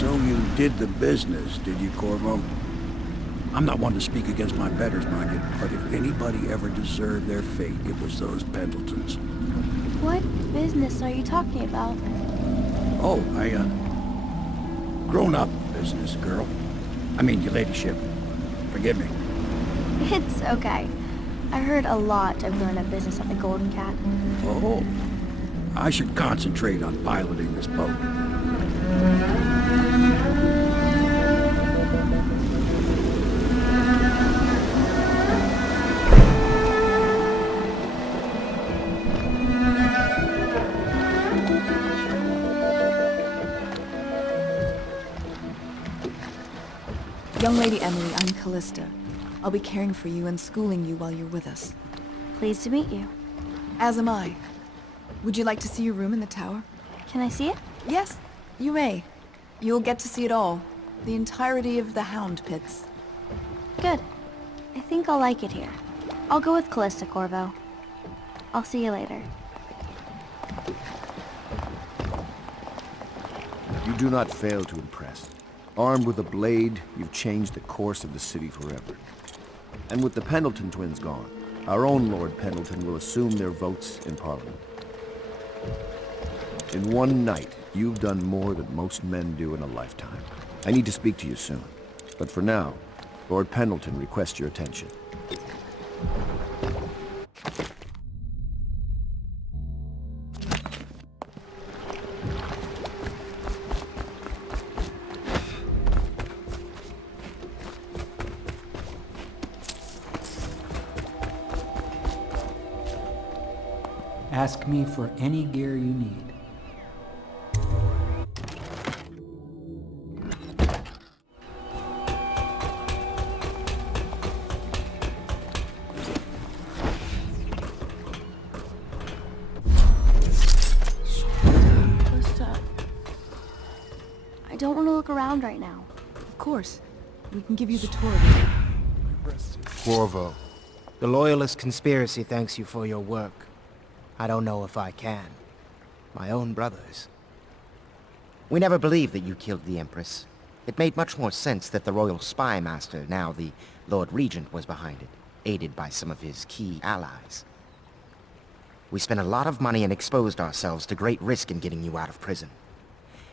So you did the business, did you, Corvo? I'm not one to speak against my betters, mind you, but if anybody ever deserved their fate, it was those Pendletons. What business are you talking about? Oh, grown-up business, girl. I mean, your ladyship. Forgive me. It's okay. I heard a lot of grown-up business at the Golden Cat. Oh, I should concentrate on piloting this boat. Young Lady Emily, I'm Callista. I'll be caring for you and schooling you while you're with us. Pleased to meet you. As am I. Would you like to see your room in the tower? Can I see it? Yes, you may. You'll get to see it all. The entirety of the Hound Pits. Good. I think I'll like it here. I'll go with Callista, Corvo. I'll see you later. You do not fail to impress. Armed with a blade, you've changed the course of the city forever. And with the Pendleton twins gone, our own Lord Pendleton will assume their votes in Parliament. In one night, you've done more than most men do in a lifetime. I need to speak to you soon. But for now, Lord Pendleton requests your attention. Ask me for any gear you need. I don't want to look around right now. Of course. We can give you the tour. Corvo, the Loyalist conspiracy thanks you for your work. I don't know if I can. My own brothers. We never believed that you killed the Empress. It made much more sense that the Royal Spy Master, now the Lord Regent, was behind it, aided by some of his key allies. We spent a lot of money and exposed ourselves to great risk in getting you out of prison.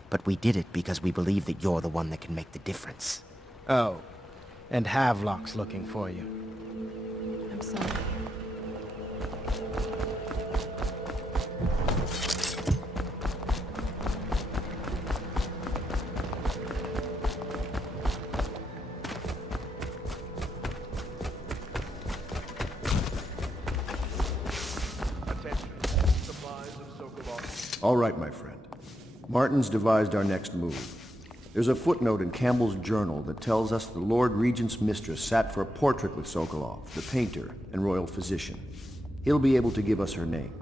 But we did it because we believe that you're the one that can make the difference. Oh, and Havelock's looking for you. I'm sorry. All right, my friend. Martin's devised our next move. There's a footnote in Campbell's journal that tells us the Lord Regent's mistress sat for a portrait with Sokolov, the painter and royal physician. He'll be able to give us her name.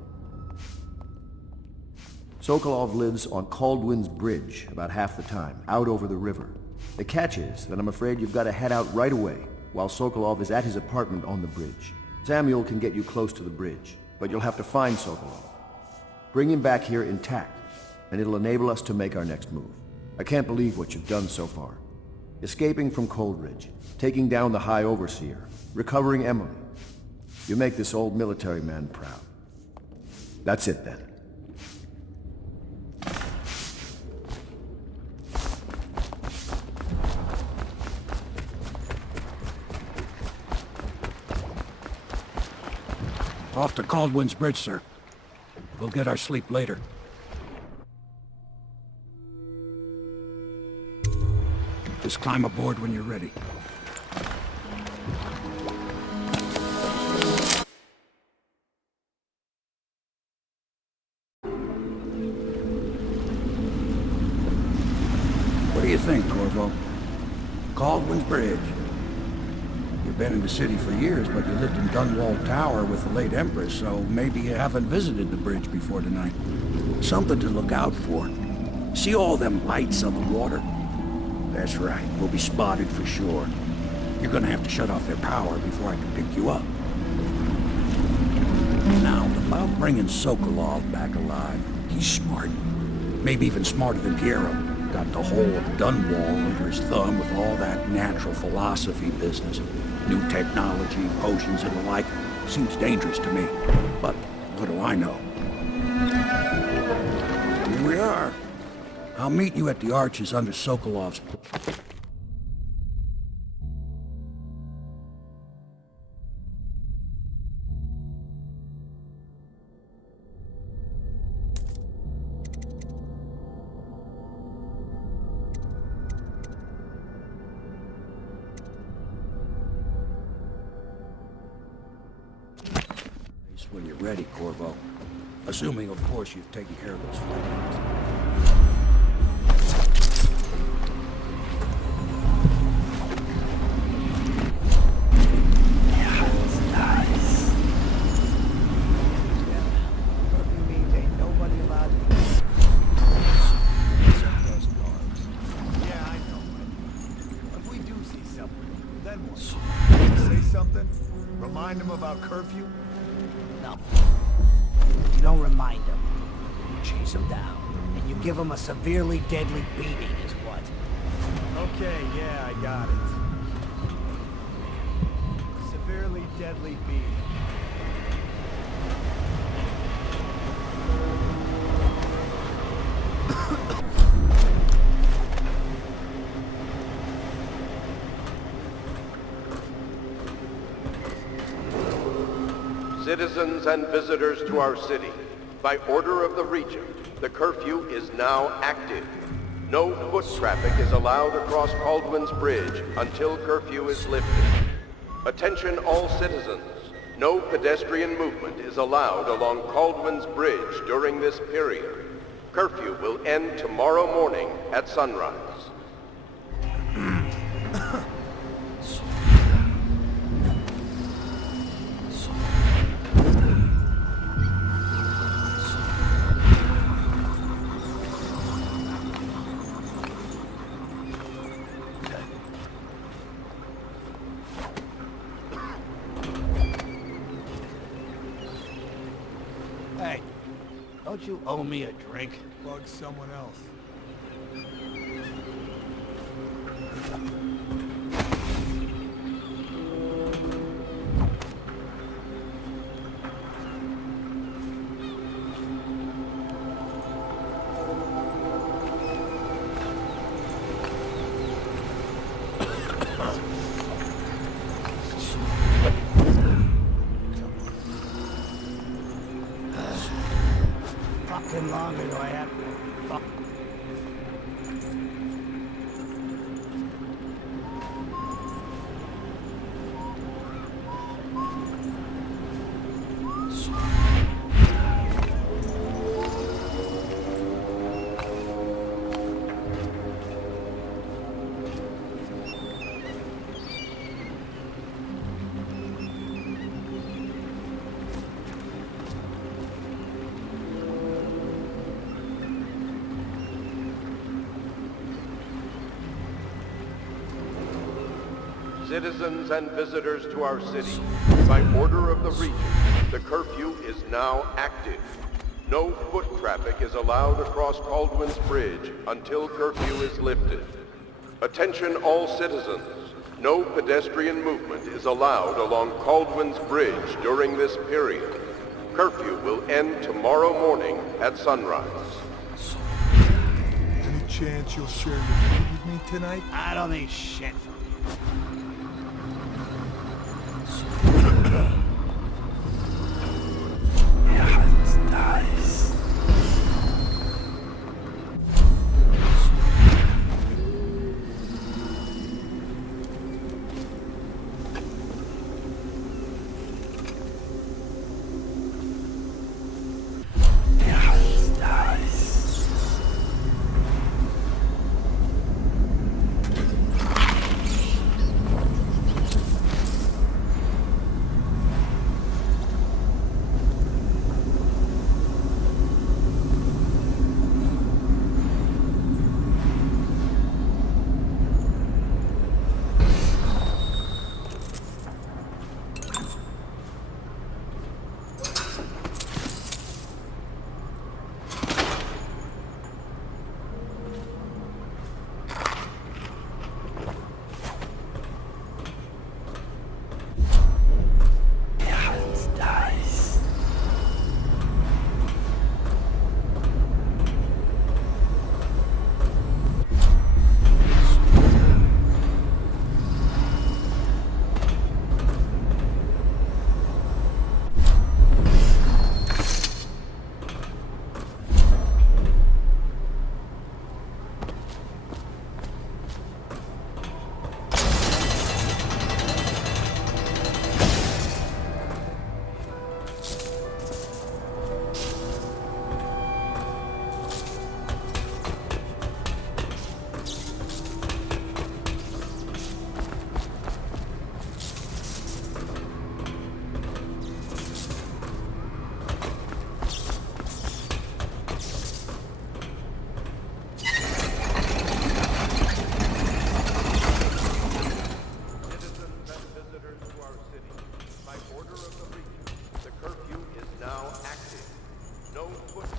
Sokolov lives on Caldwin's Bridge about half the time, out over the river. The catch is that I'm afraid you've got to head out right away, while Sokolov is at his apartment on the bridge. Samuel can get you close to the bridge, but you'll have to find Sokolov. Bring him back here intact, and it'll enable us to make our next move. I can't believe what you've done so far. Escaping from Coldridge, taking down the High Overseer, recovering Emily. You make this old military man proud. That's it then. Off to Caldwin's Bridge, sir. We'll get our sleep later. Just climb aboard when you're ready. What do you think, Corvo? Caldwin's Bridge. You've been in the city for years, but you lived in Dunwall Tower with the late Empress, so maybe you haven't visited the bridge before tonight. Something to look out for. See all them lights on the water? That's right, we'll be spotted for sure. You're gonna have to shut off their power before I can pick you up. Now, about bringing Sokolov back alive, he's smart. Maybe even smarter than Piero. Got the whole of Dunwall under his thumb with all that natural philosophy business. New technology, potions and the like. Seems dangerous to me. But what do I know? Here we are. I'll meet you at the arches under Sokolov's... when you're ready, Corvo. Assuming, of course, you've taken care of those flight. Remind him about curfew? No. You don't remind him. You chase him down, and you give him a severely deadly beating is what? Okay, yeah, I got it. Severely deadly beating. Citizens and visitors to our city, by order of the Regent, the curfew is now active. No foot traffic is allowed across Caldwin's Bridge until curfew is lifted. Attention all citizens, no pedestrian movement is allowed along Caldwin's Bridge during this period. Curfew will end tomorrow morning at sunrise. Hey, don't you owe me a drink? Bug someone else. Fucking longer do I have to... Fuck. Citizens and visitors to our city, by order of the Regent, the curfew is now active. No foot traffic is allowed across Caldwin's Bridge until curfew is lifted. Attention all citizens, no pedestrian movement is allowed along Caldwin's Bridge during this period. Curfew will end tomorrow morning at sunrise. Any chance you'll share your food with me tonight? I don't need shit from you.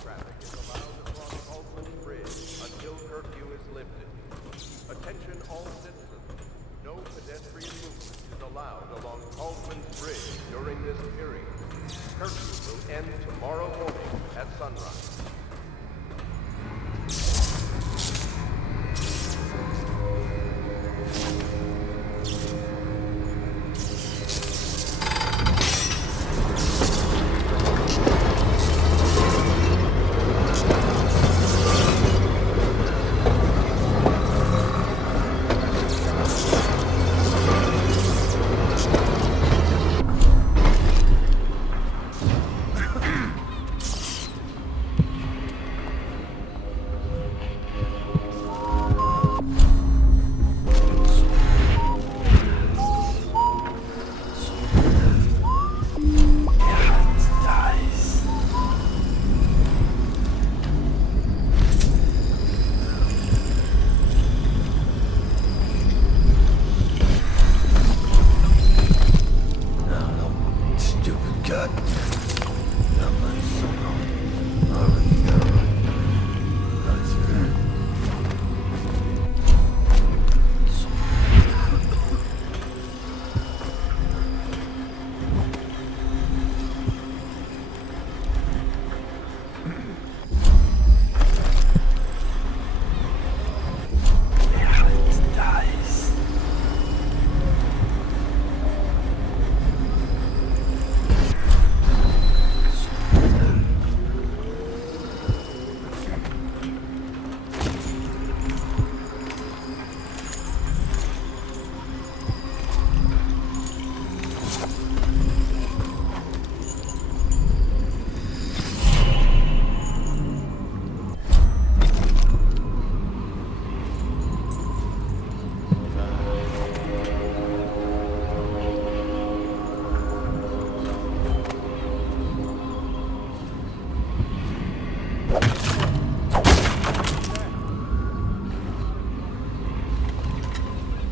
traffic is allowed across Caldwell's Bridge until curfew is lifted. Attention all citizens. No pedestrian movement is allowed along Caldwell's Bridge during this period. Curfew will end tomorrow morning at sunrise.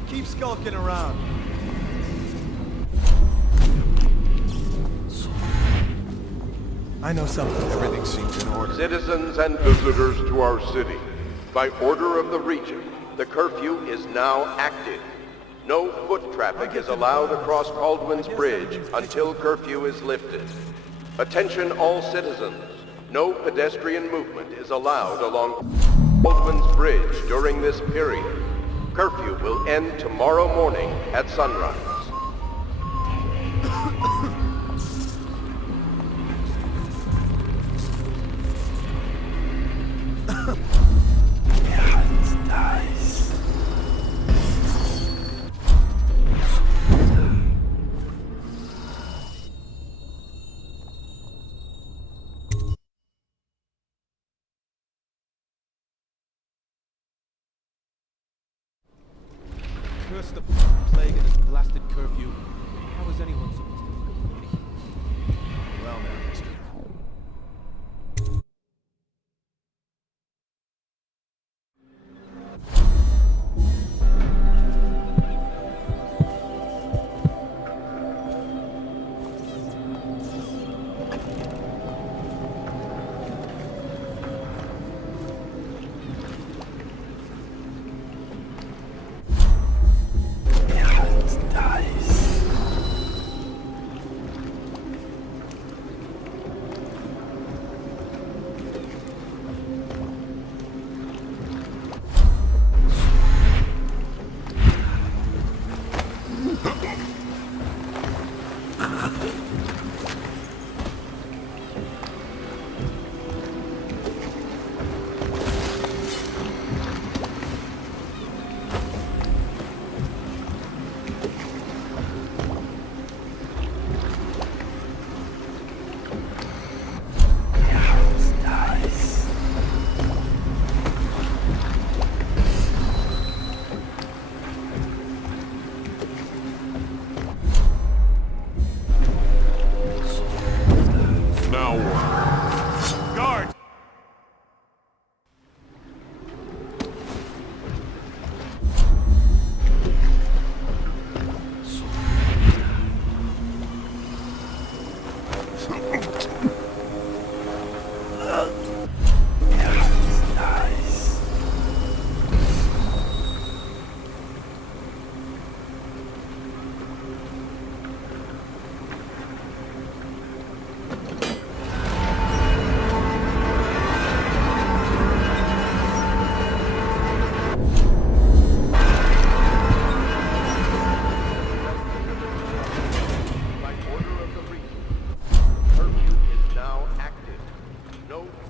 Keep skulking around. I know something. Everything seems in order. Citizens and visitors to our city, by order of the Regent, the curfew is now active. No foot traffic is allowed across Caldwell's Bridge until curfew is lifted. Attention all citizens. No pedestrian movement is allowed along Caldwell's Bridge during this period. Curfew will end tomorrow morning at sunrise. Curse the plague and this blasted curfew. How is anyone supposed to make money? Well now, mister.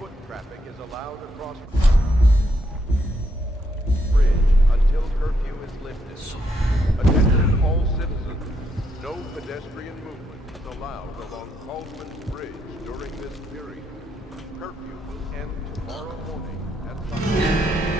foot traffic is allowed across bridge until curfew is lifted. Attention all citizens. No pedestrian movement is allowed along Caldwin's Bridge during this period. Curfew will end tomorrow morning at 5.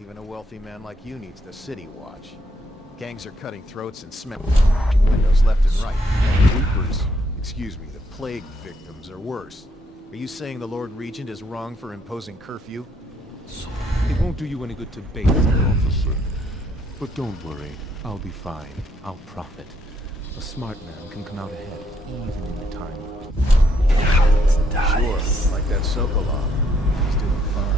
Even a wealthy man like you needs the city watch. Gangs are cutting throats and smashing windows left and right. And reapers, excuse me, the plague victims are worse. Are you saying the Lord Regent is wrong for imposing curfew? It won't do you any good to bait me, officer. But don't worry, I'll be fine. I'll profit. A smart man can come out ahead, even in the time. Sure, like that Sokolov. He's doing fine.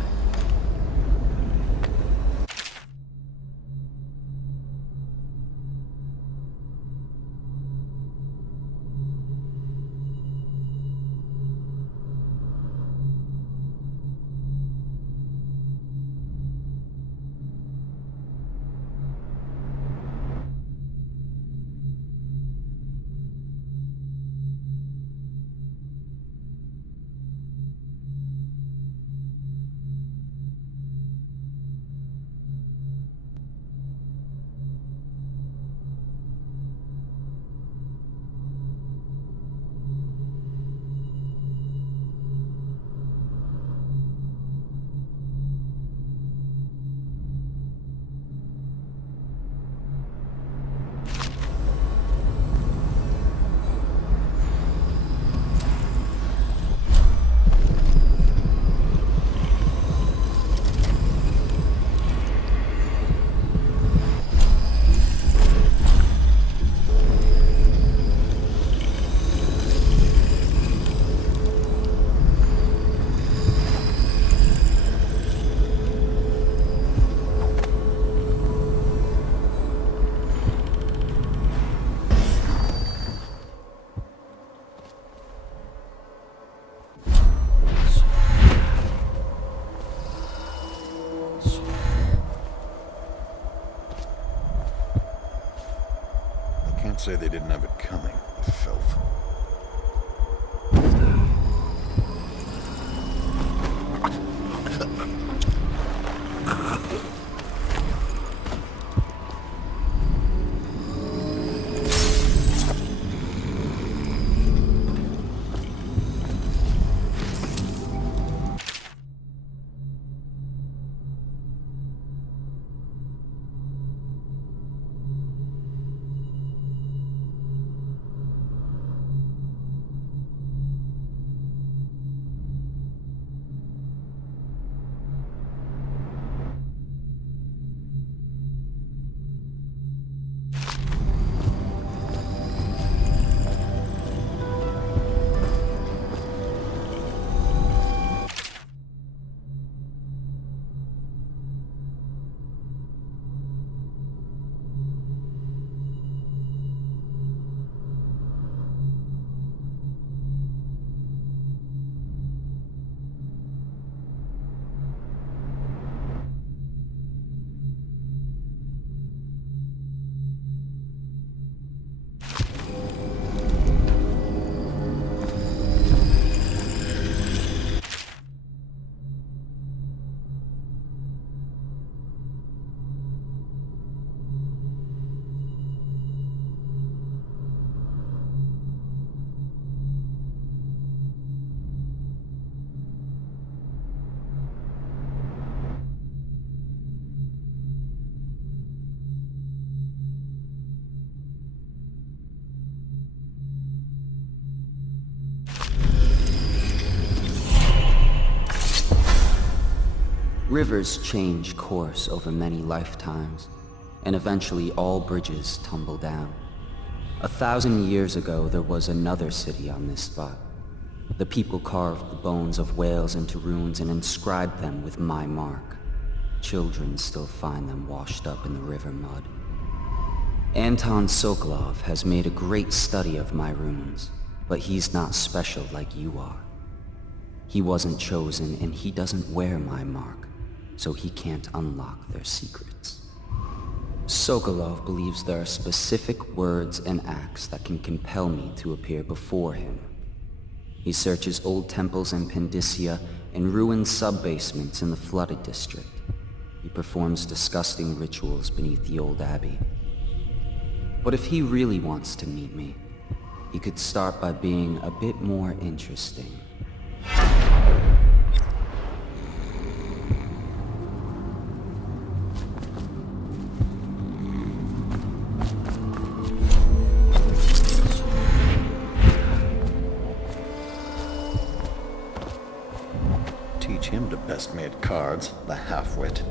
say they didn't have it coming. Filth. Rivers change course over many lifetimes, and eventually all bridges tumble down. 1,000 years ago, there was another city on this spot. The people carved the bones of whales into runes and inscribed them with my mark. Children still find them washed up in the river mud. Anton Sokolov has made a great study of my runes, but he's not special like you are. He wasn't chosen, and he doesn't wear my mark, so he can't unlock their secrets. Sokolov believes there are specific words and acts that can compel me to appear before him. He searches old temples in Pendicia and ruined sub-basements in the flooded district. He performs disgusting rituals beneath the old abbey. But if he really wants to meet me, he could start by being a bit more interesting. Teach him to best-made cards, the half-wit.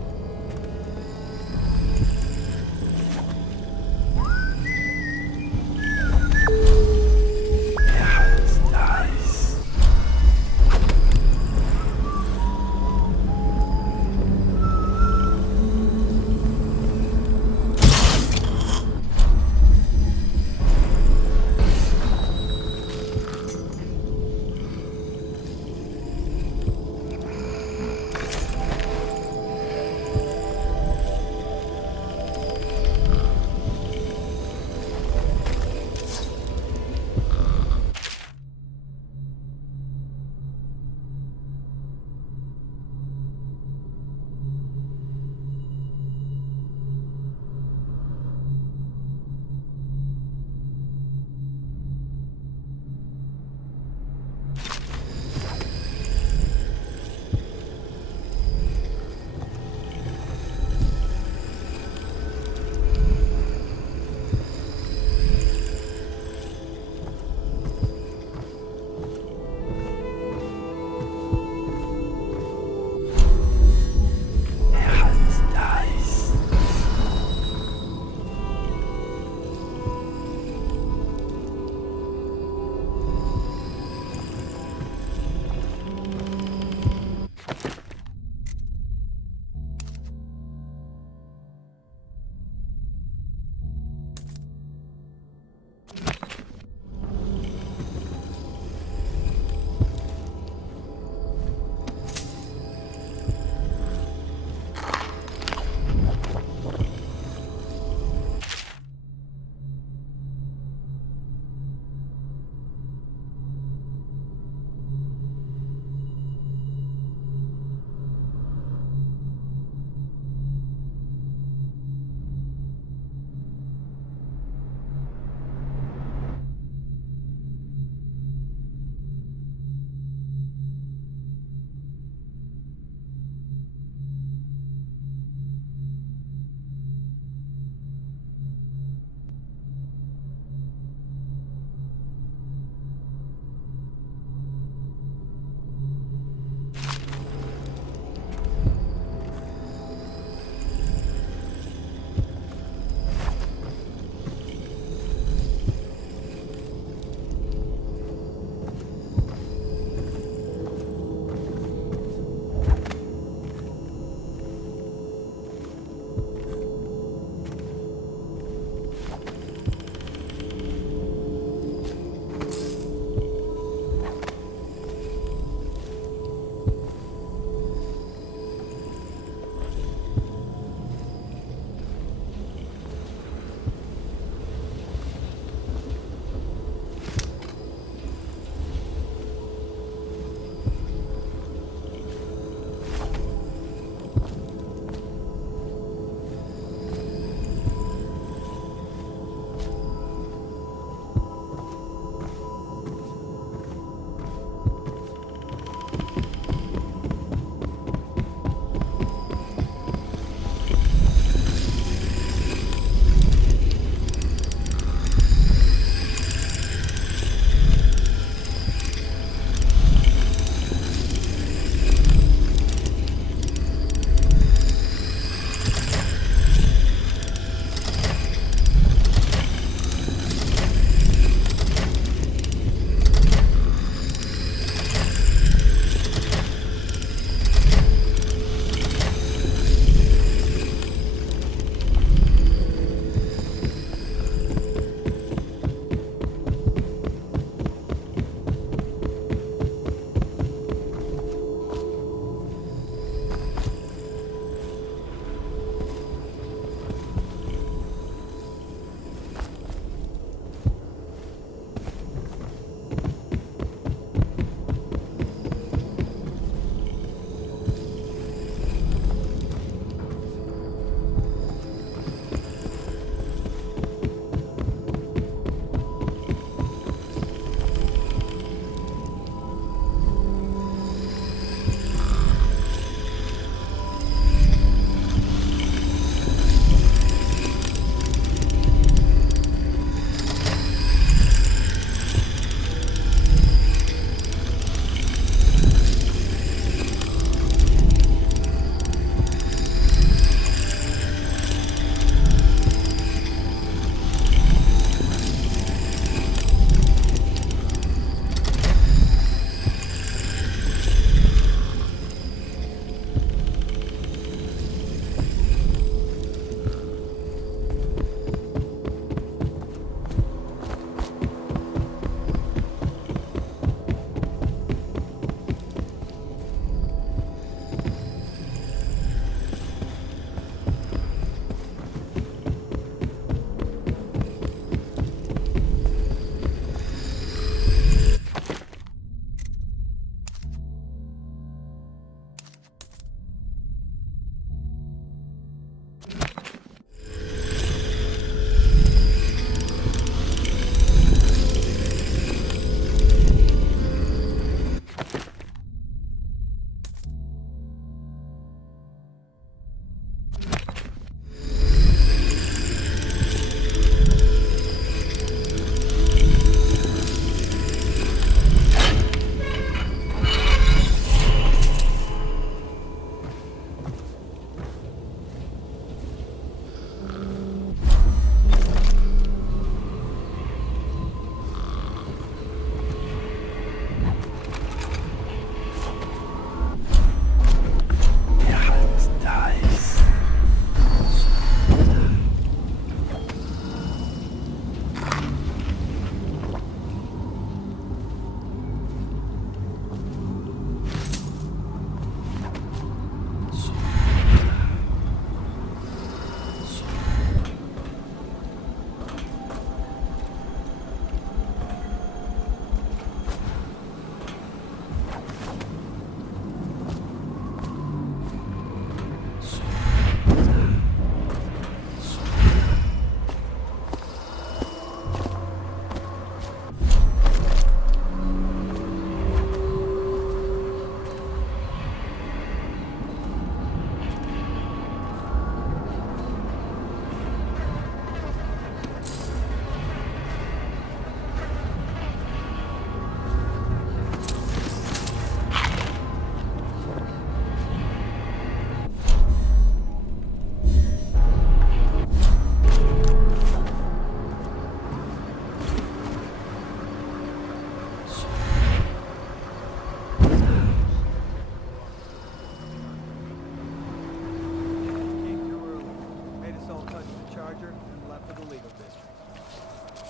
here and left for the legal district.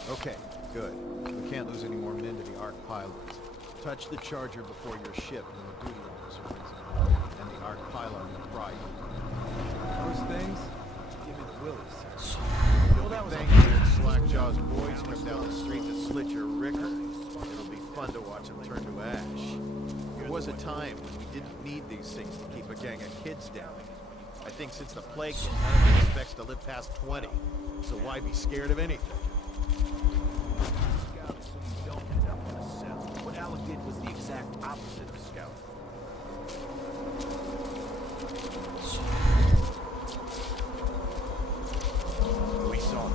Okay, good. We can't lose any more men to the Ark pylons. Touch the charger before your ship and the duty officer brings it home. And the Ark pylon will pry you. Those things give me the willies. Well, that was Slackjaw's boys come down the street to slit your ricker. It'll be fun to watch them turn to ash. There was a time when we didn't need these things to keep a gang of kids down. I think since the plague, none of us expects to live past 20. So why be scared of anything? Scout so you don't end up in a cell. What Alec did was the exact opposite of scout. We saw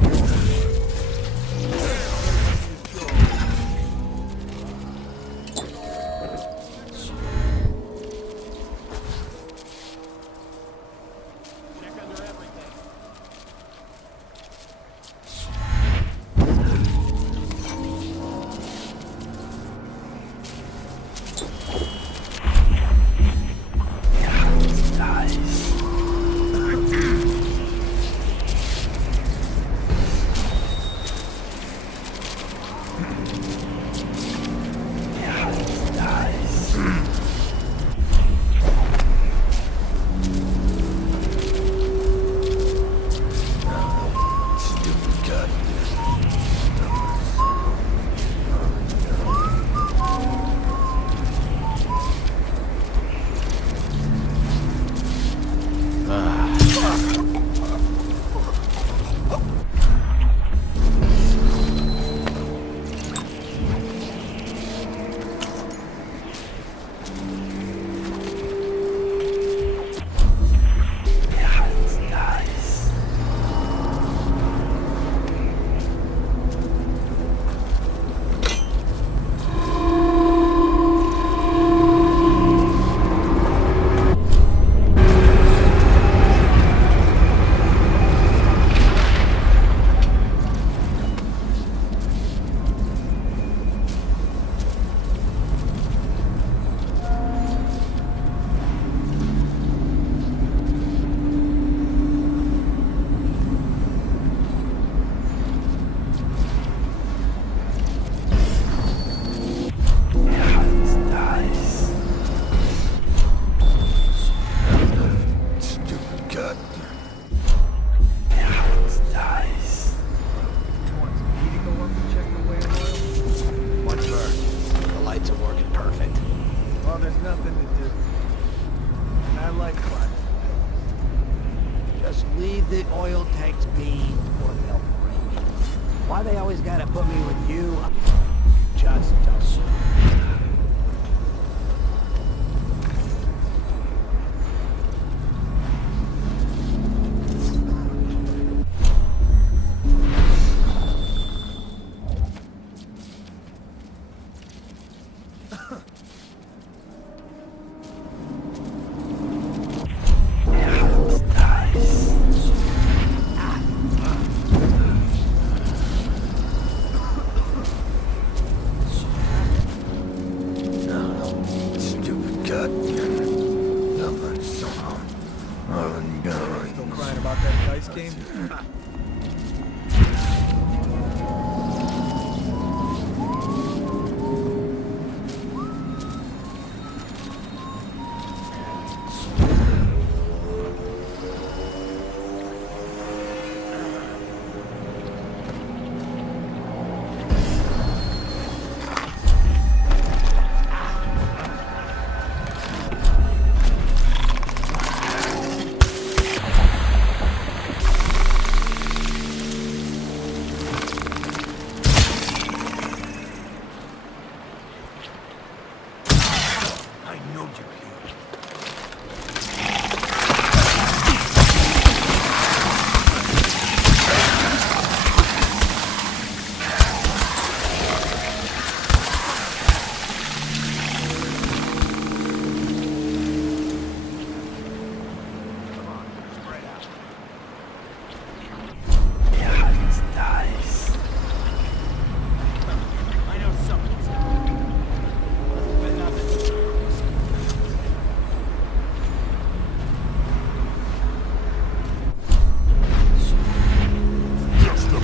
leave the oil tanks be, or they'll break. Why they always gotta put me with you? Just don't.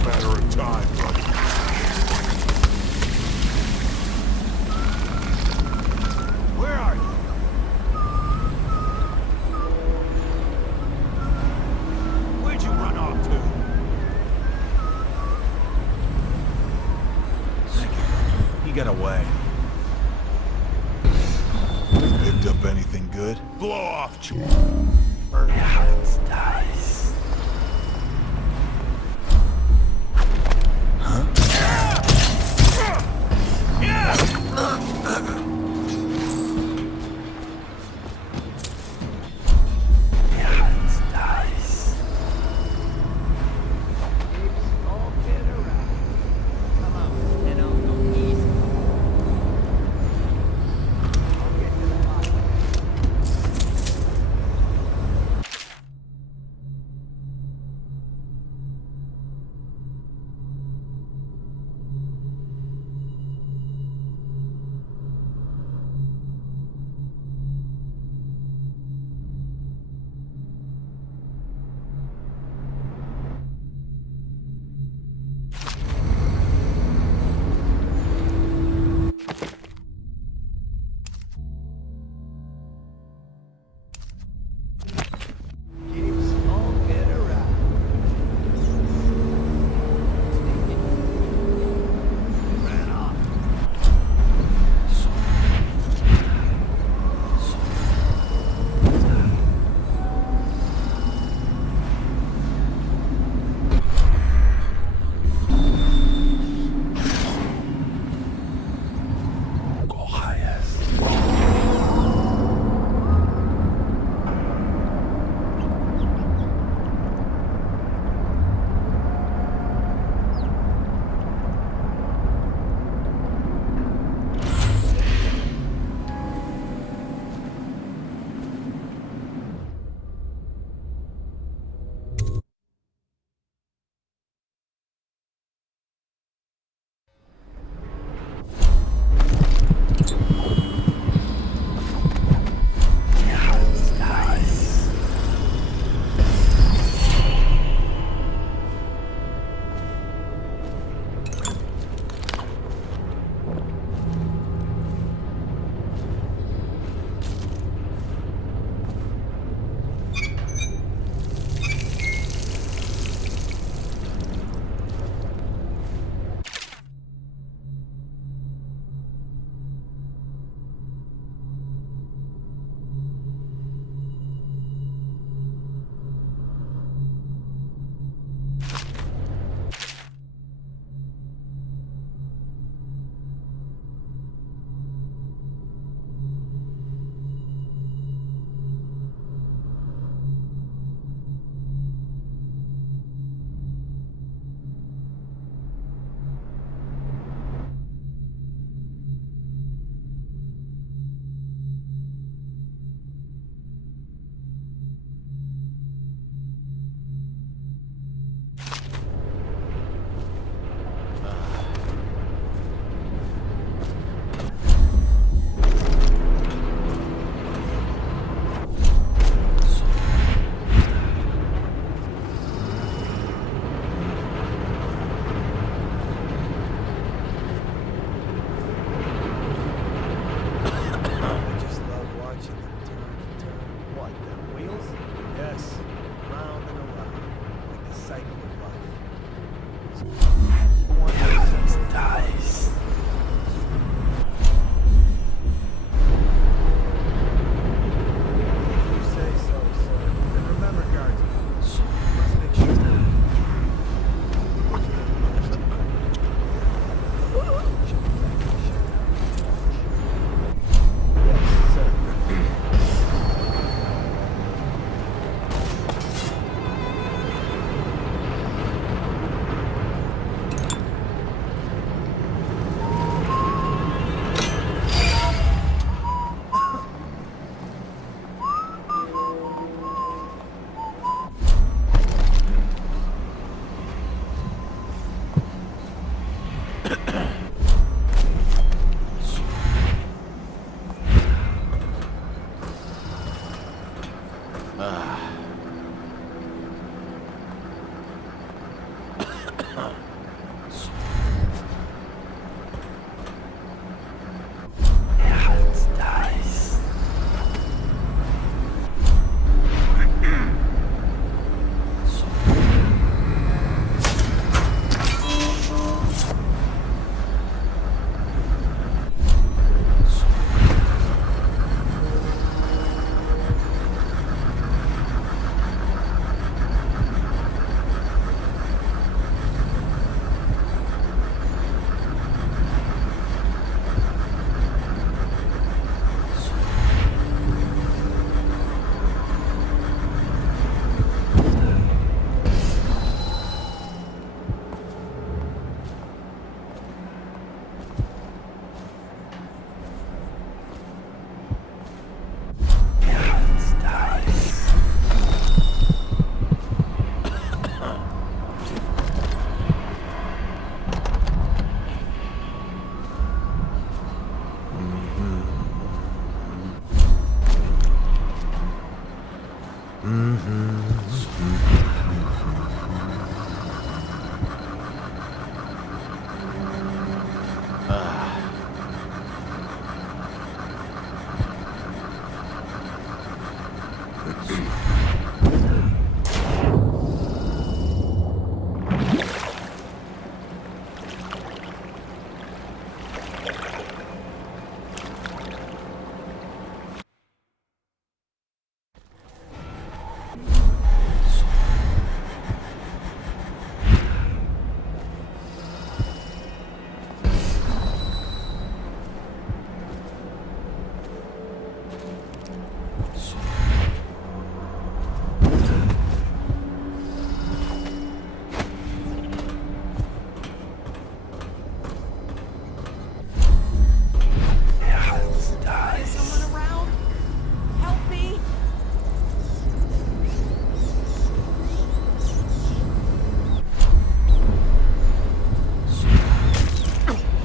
matter of time, buddy. Where are you? Where'd you run off to? He got away. Picked up anything good? Blow off, Dice.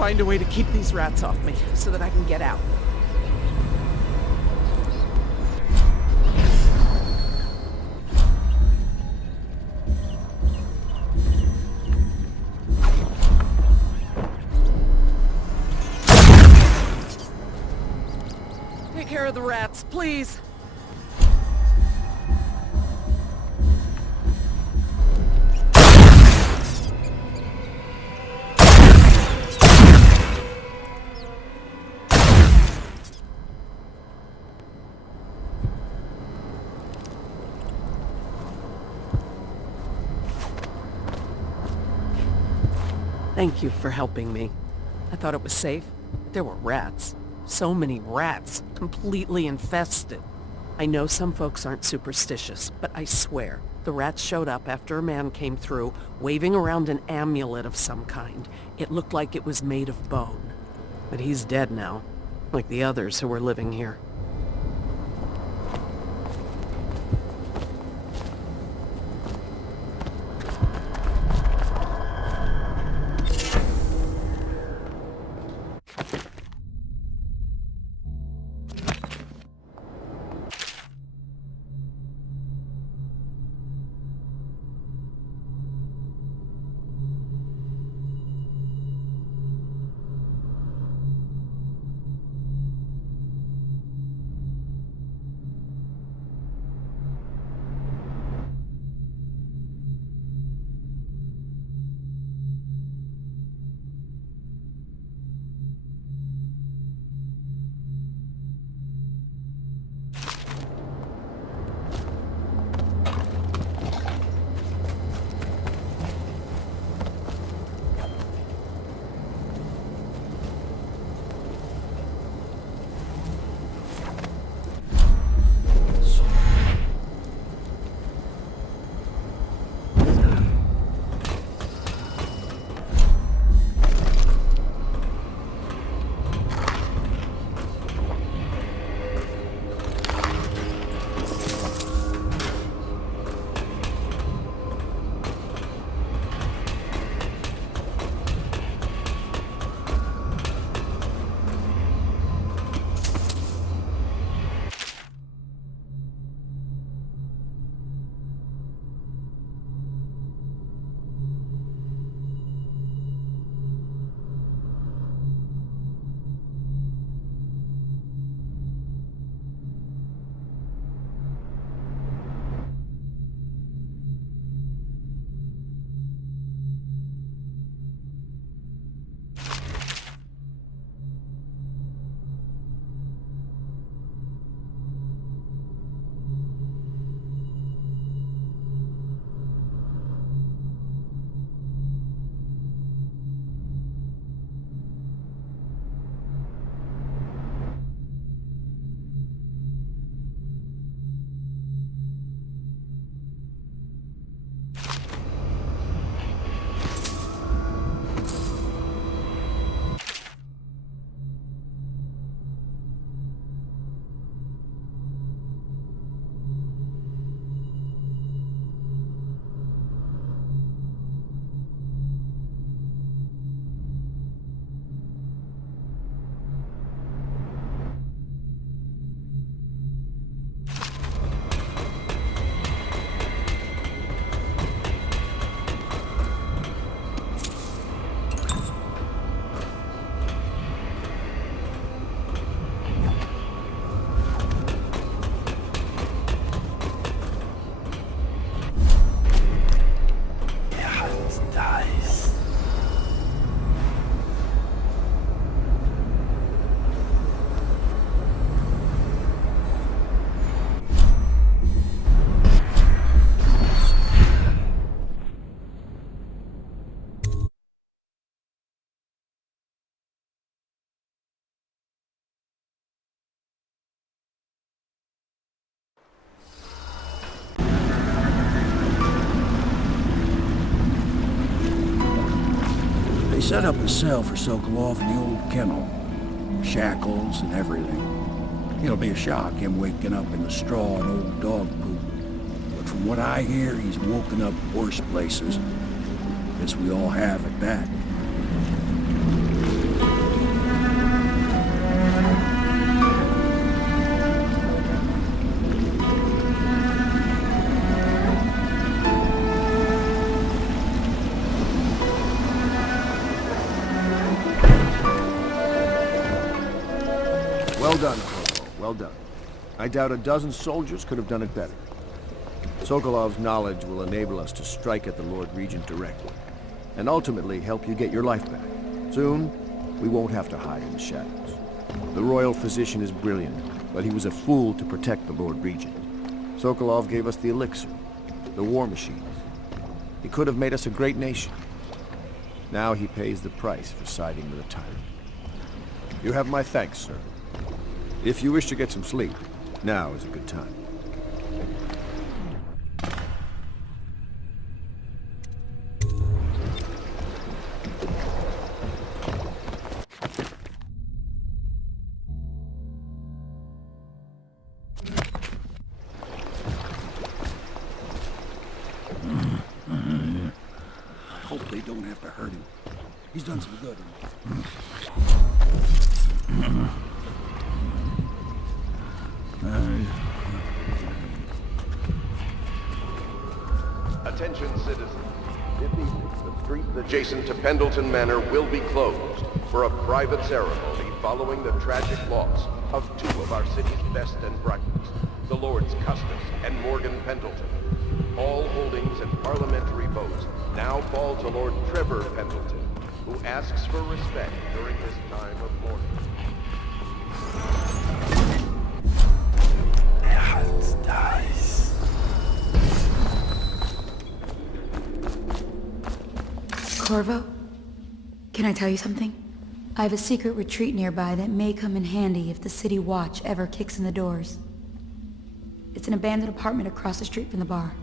find a way to keep these rats off me so that I can get out. Take care of the rats, please. Thank you for helping me. I thought it was safe, but there were rats. So many rats, completely infested. I know some folks aren't superstitious, but I swear, the rats showed up after a man came through, waving around an amulet of some kind. It looked like it was made of bone. But he's dead now, like the others who were living here. They set up a cell for Sokolov in the old kennel. Shackles and everything. It'll be a shock, him waking up in the straw and old dog poop. But from what I hear, he's woken up worse places. Guess we all have at that. Well done, Corvo. Well done. I doubt a dozen soldiers could have done it better. Sokolov's knowledge will enable us to strike at the Lord Regent directly, and ultimately help you get your life back. Soon, we won't have to hide in the shadows. The royal physician is brilliant, but he was a fool to protect the Lord Regent. Sokolov gave us the elixir, the war machines. He could have made us a great nation. Now he pays the price for siding with a tyrant. You have my thanks, sir. If you wish to get some sleep, now is a good time. Hope they don't have to hurt him. He's done some good. Attention, citizens. This evening, the streets adjacent to Pendleton Manor will be closed for a private ceremony following the tragic loss of two of our city's best and brightest, the Lords Custis and Morgan Pendleton. All holdings and parliamentary votes now fall to Lord Trevor Pendleton, who asks for respect during this time of mourning. Corvo, can I tell you something? I have a secret retreat nearby that may come in handy if the city watch ever kicks in the doors. It's an abandoned apartment across the street from the bar.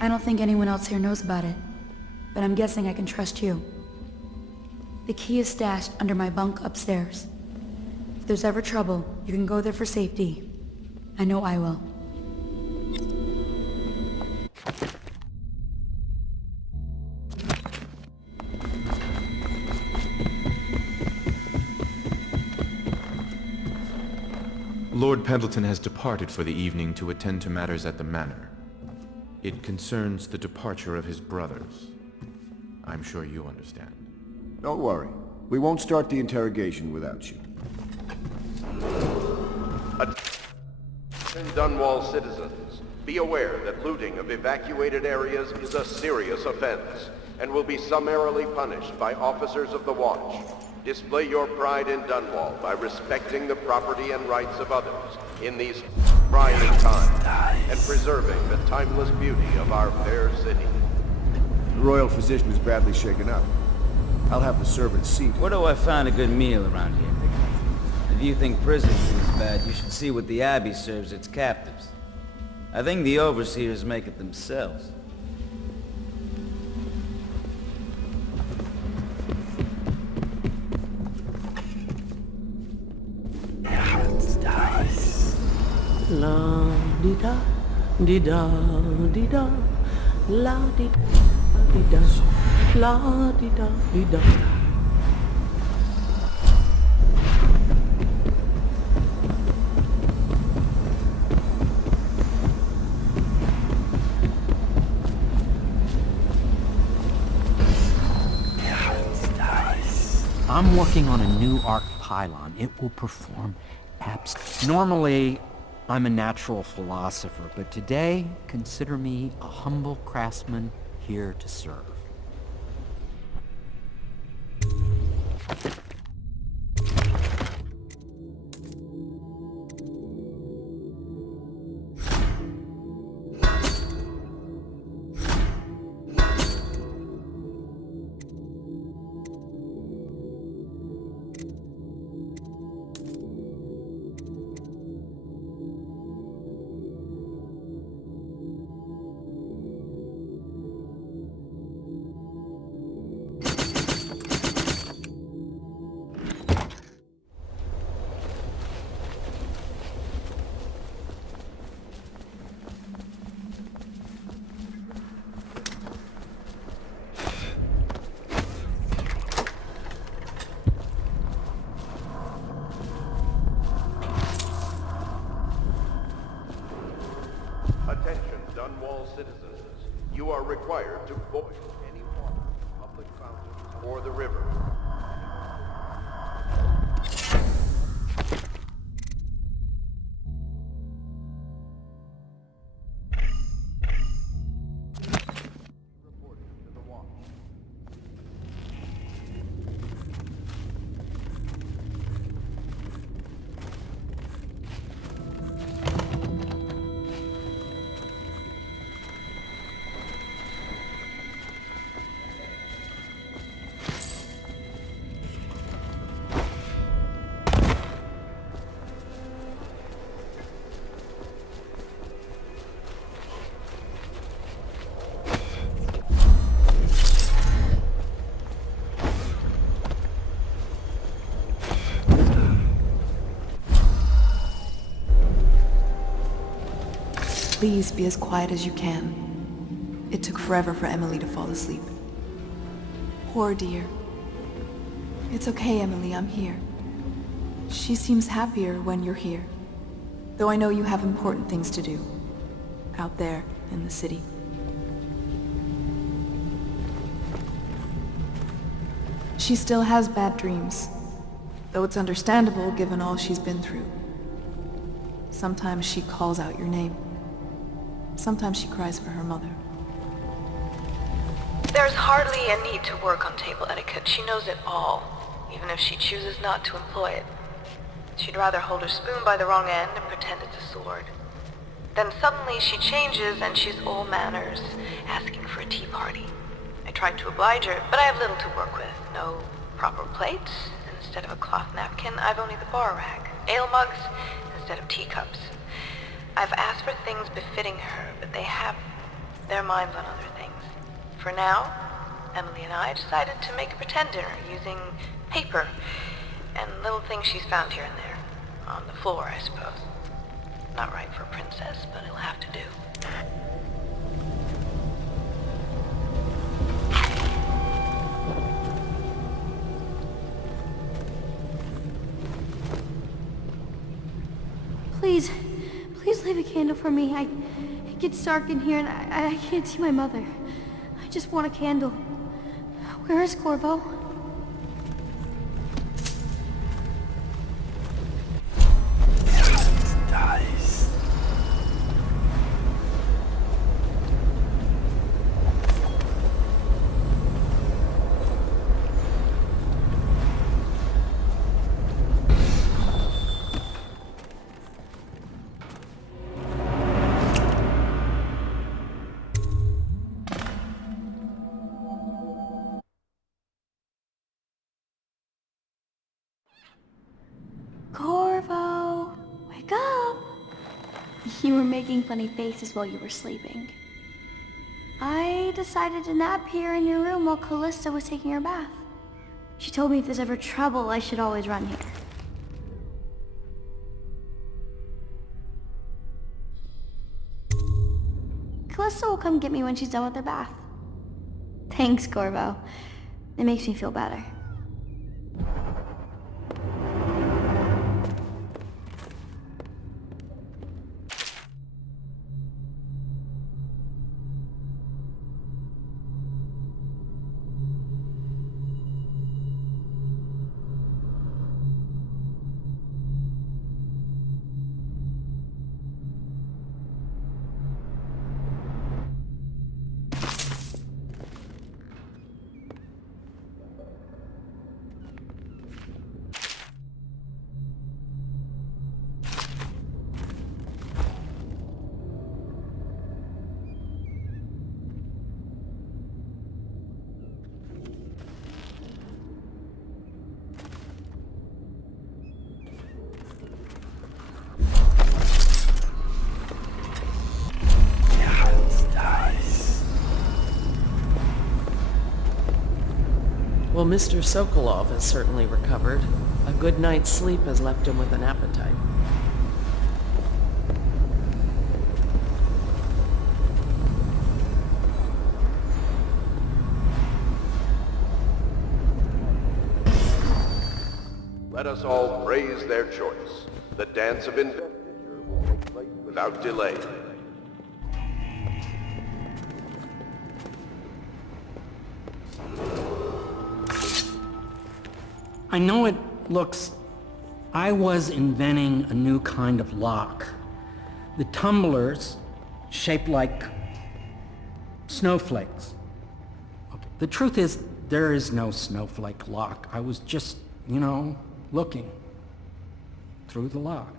I don't think anyone else here knows about it, but I'm guessing I can trust you. The key is stashed under my bunk upstairs. If there's ever trouble, you can go there for safety. I know I will. Lord Pendleton has departed for the evening to attend to matters at the manor. It concerns the departure of his brothers. I'm sure you understand. Don't worry. We won't start the interrogation without you. Attention Dunwall citizens, be aware that looting of evacuated areas is a serious offense and will be summarily punished by officers of the watch. Display your pride in Dunwall by respecting the property and rights of others in these trying times and preserving the timeless beauty of our fair city. The royal physician is badly shaken up. I'll have the servants seated. Where do I find a good meal around here, Big Mike? If you think prison food is bad, you should see what the Abbey serves its captives. I think the overseers make it themselves. La di da di da di da la di da la di da di da. I'm working on a new arc pylon. It will perform Normally, I'm a natural philosopher, but today, consider me a humble craftsman here to serve. Attention, Dunwall citizens. You are required to boil any water from public fountains or the river. Please be as quiet as you can. It took forever for Emily to fall asleep. Poor dear. It's okay, Emily, I'm here. She seems happier when you're here. Though I know you have important things to do. Out there, in the city. She still has bad dreams. Though it's understandable given all she's been through. Sometimes she calls out your name. Sometimes she cries for her mother. There's hardly a need to work on table etiquette. She knows it all, even if she chooses not to employ it. She'd rather hold her spoon by the wrong end and pretend it's a sword. Then suddenly she changes and she's all manners, asking for a tea party. I tried to oblige her, but I have little to work with. No proper plates. Instead of a cloth napkin, I've only the bar rack. Ale mugs instead of teacups. I've asked for things befitting her, but they have their minds on other things. For now, Emily and I decided to make a pretend dinner using paper and little things she's found here and there. On the floor, I suppose. Not right for a princess, but it'll have to do. Please leave a candle for me. It gets dark in here and I can't see my mother. I just want a candle. Where is Corvo? Nice. Corvo, wake up! You were making funny faces while you were sleeping. I decided to nap here in your room while Callista was taking her bath. She told me if there's ever trouble, I should always run here. Callista will come get me when she's done with her bath. Thanks, Corvo. It makes me feel better. Well, Mr. Sokolov has certainly recovered. A good night's sleep has left him with an appetite. Let us all praise their choice. The dance of investiture will take place without delay. I know it looks... I was inventing a new kind of lock. The tumblers, shaped like snowflakes. The truth is, there is no snowflake lock. I was just, you know, looking through the lock.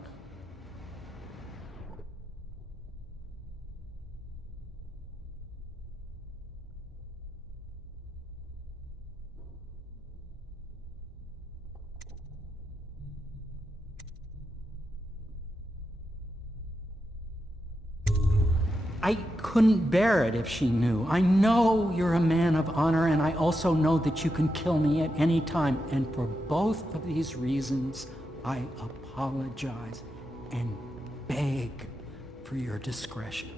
I couldn't bear it if she knew. I know you're a man of honor, and I also know that you can kill me at any time. And for both of these reasons, I apologize and beg for your discretion.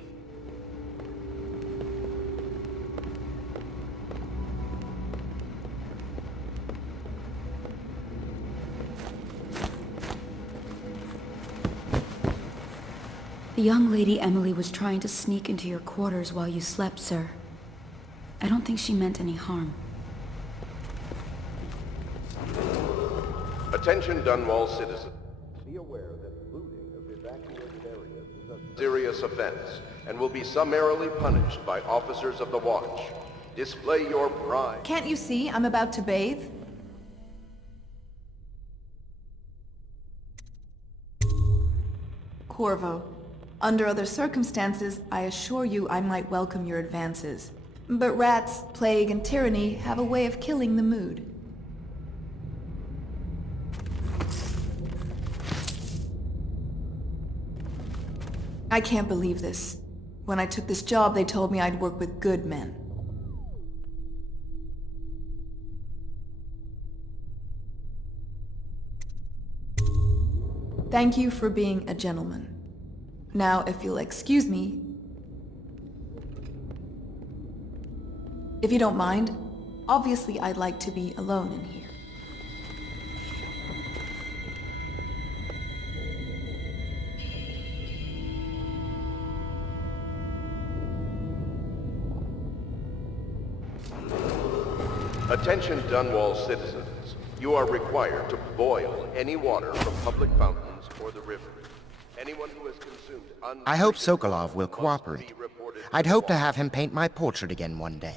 The young lady Emily was trying to sneak into your quarters while you slept, sir. I don't think she meant any harm. Attention Dunwall citizens. Be aware that looting of evacuated areas is a serious offense and will be summarily punished by officers of the watch. Display your pride. Can't you see I'm about to bathe? Corvo, under other circumstances, I assure you I might welcome your advances. But rats, plague, and tyranny have a way of killing the mood. I can't believe this. When I took this job, they told me I'd work with good men. Thank you for being a gentleman. Now, if you'll excuse me... If you don't mind, obviously I'd like to be alone in here. Attention Dunwall citizens. You are required to boil any water from public fountains or the river. Anyone who has consumed I hope Sokolov will cooperate. I'd hope to have him paint my portrait again one day.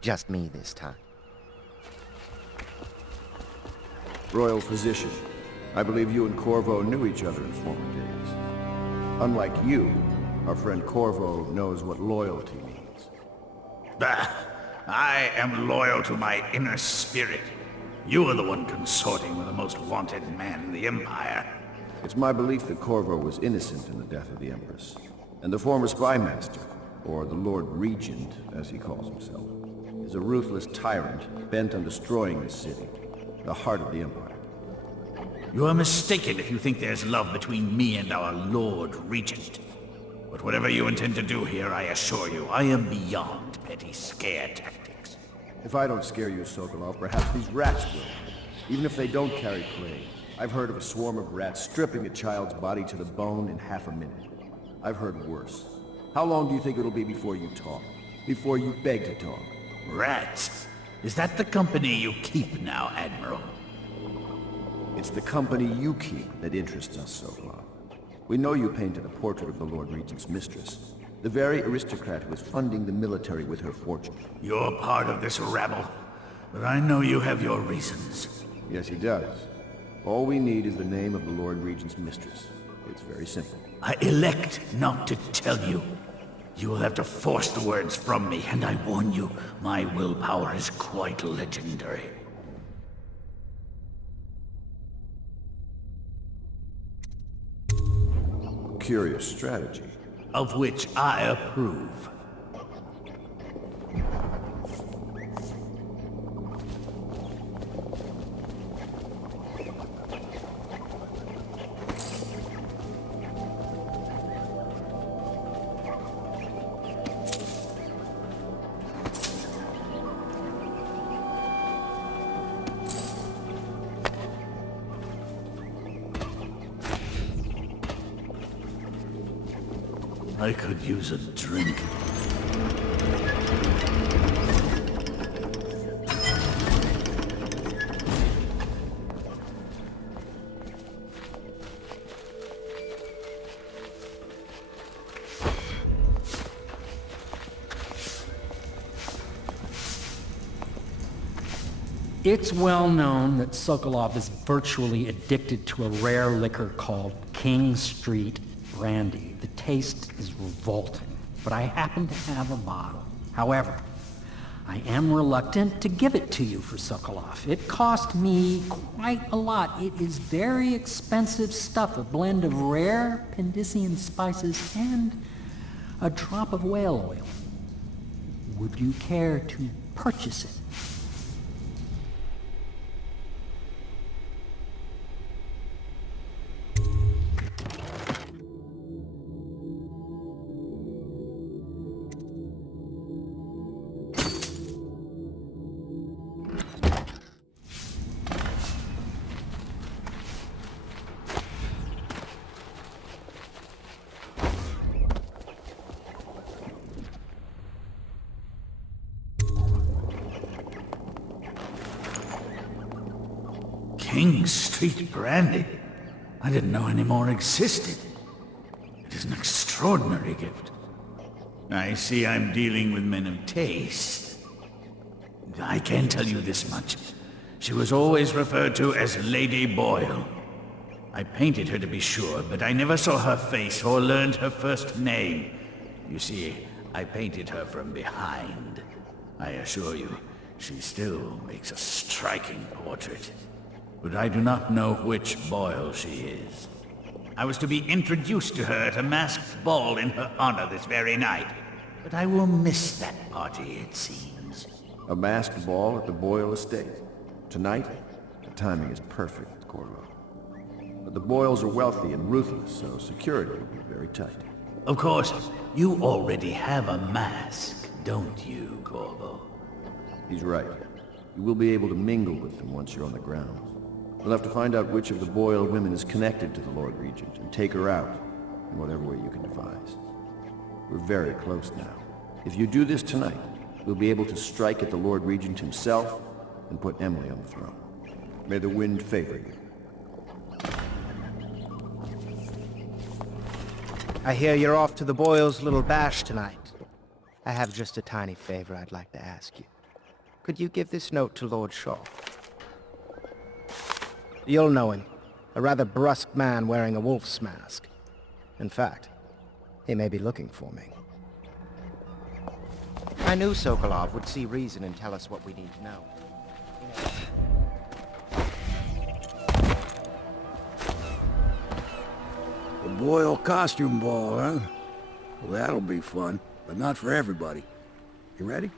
Just me this time. Royal Physician, I believe you and Corvo knew each other in former days. Unlike you, our friend Corvo knows what loyalty means. Bah! I am loyal to my inner spirit. You are the one consorting with the most wanted man in the Empire. It's my belief that Corvo was innocent in the death of the Empress. And the former spy master, or the Lord Regent, as he calls himself, is a ruthless tyrant bent on destroying this city, the heart of the Empire. You are mistaken if you think there's love between me and our Lord Regent. But whatever you intend to do here, I assure you, I am beyond petty scare tactics. If I don't scare you, Sokolov, perhaps these rats will. Even if they don't carry plague. I've heard of a swarm of rats stripping a child's body to the bone in half a minute. I've heard worse. How long do you think it'll be before you talk? Before you beg to talk? Rats? Is that the company you keep now, Admiral? It's the company you keep that interests us, Sokolov. We know you painted a portrait of the Lord Regent's mistress, the very aristocrat who is funding the military with her fortune. You're part of this rabble, but I know you have your reasons. Yes, he does. All we need is the name of the Lord Regent's mistress. It's very simple. I elect not to tell you. You will have to force the words from me, and I warn you, my willpower is quite legendary. Curious strategy. Of which I approve. I could use a drink. It's well known that Sokolov is virtually addicted to a rare liquor called King Street Brandy. The taste is revolting, but I happen to have a bottle. However, I am reluctant to give it to you for Sokolov. It cost me quite a lot. It is very expensive stuff, a blend of rare Pendician spices and a drop of whale oil. Would you care to purchase it? King Street brandy. I didn't know any more existed. It is an extraordinary gift. I see I'm dealing with men of taste. I can tell you this much. She was always referred to as Lady Boyle. I painted her to be sure, but I never saw her face or learned her first name. You see, I painted her from behind. I assure you, she still makes a striking portrait. But I do not know which Boyle she is. I was to be introduced to her at a masked ball in her honor this very night. But I will miss that party, it seems. A masked ball at the Boyle estate. Tonight? The timing is perfect, Corvo. But the Boyles are wealthy and ruthless, so security will be very tight. Of course, you already have a mask, don't you, Corvo? He's right. You will be able to mingle with them once you're on the grounds. We'll have to find out which of the Boyle women is connected to the Lord Regent and take her out in whatever way you can devise. We're very close now. If you do this tonight, we'll be able to strike at the Lord Regent himself and put Emily on the throne. May the wind favor you. I hear you're off to the Boyles' little bash tonight. I have just a tiny favor I'd like to ask you. Could you give this note to Lord Shaw? You'll know him. A rather brusque man wearing a wolf's mask. In fact, he may be looking for me. I knew Sokolov would see reason and tell us what we need to know. The Boyle costume ball, huh? Well, that'll be fun, but not for everybody. You ready?